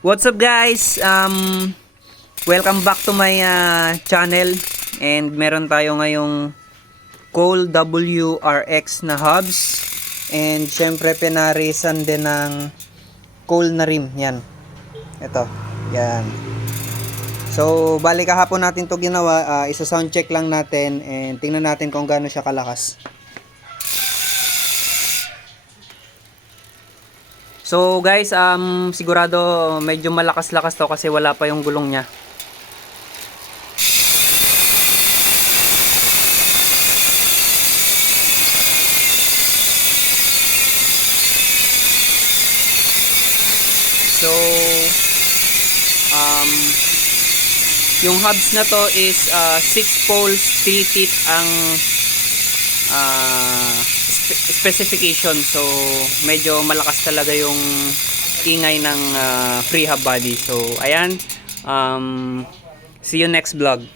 What's up guys? Welcome back to my channel. And meron tayo ngayong Cole WRX na hubs. And syempre pinarisan din ng Cole na rim. Yan. Ito. Yan. So bali kahapon natin to ginawa. Isa sound check lang natin. And tingnan natin kung gaano siya kalakas. So guys, sigurado medyo malakas-lakas to kasi wala pa yung gulong niya. So yung hubs na to is 6 poles, 3 teeth ang specification. So medyo malakas talaga yung ingay ng free hub body. So ayan, see you next vlog.